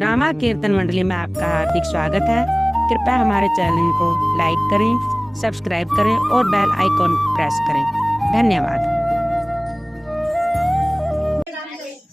Drama कीर्तन मंडली में आपका हार्दिक स्वागत है। कृपया हमारे चैनल को लाइक करें, सब्सक्राइब करें और बेल आइकॉन प्रेस करें। धन्यवाद।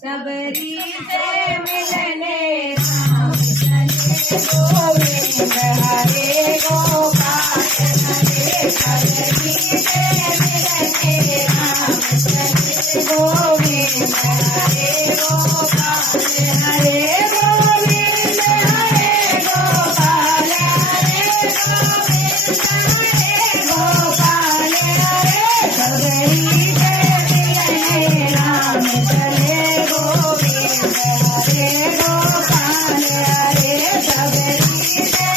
सबरी से मिलने राम चले गोविंद हरे गोपाल हरे। सबरी से मिलने राम चले गोविंद हरे गोपाल हरे। गोविंद हरे गोपाल हरे गोविंद हरे गोपाल हरे। सबरी से मिलने राम चले गोविंद हरे गोपाल हरे। सबरी से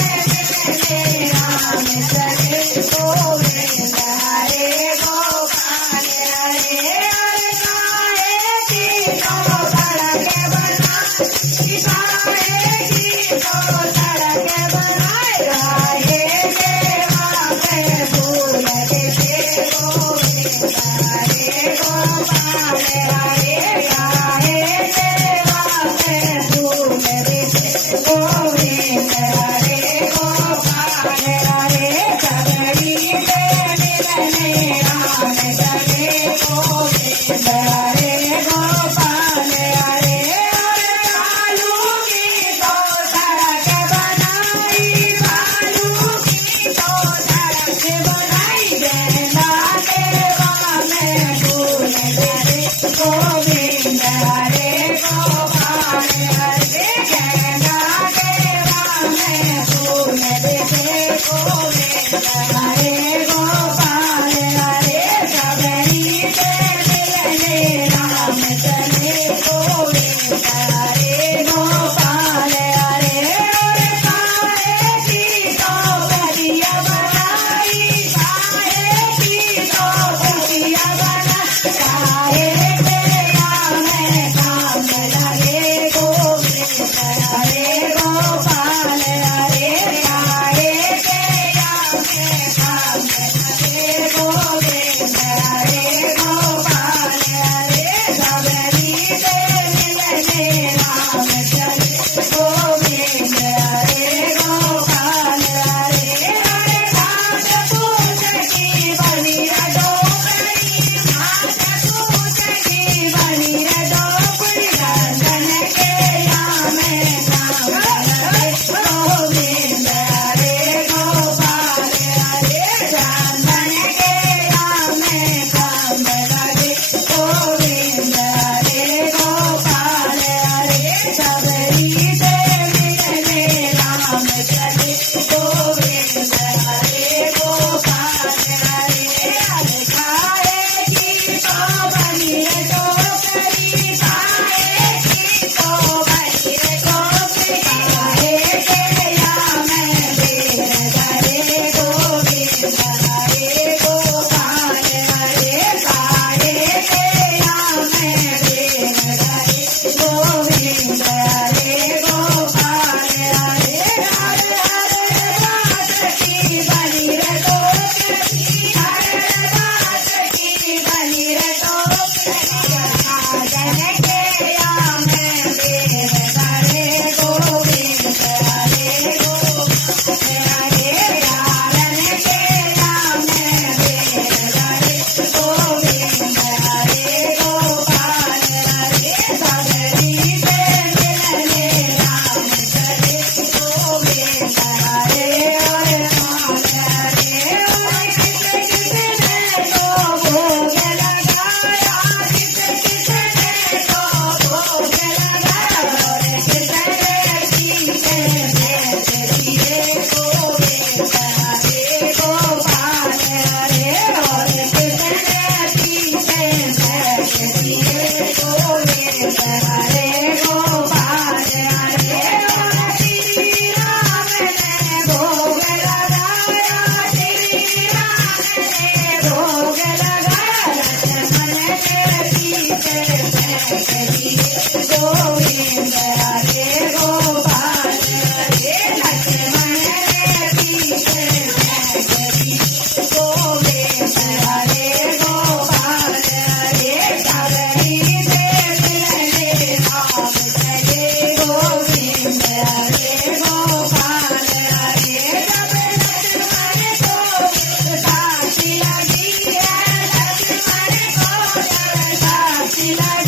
मिला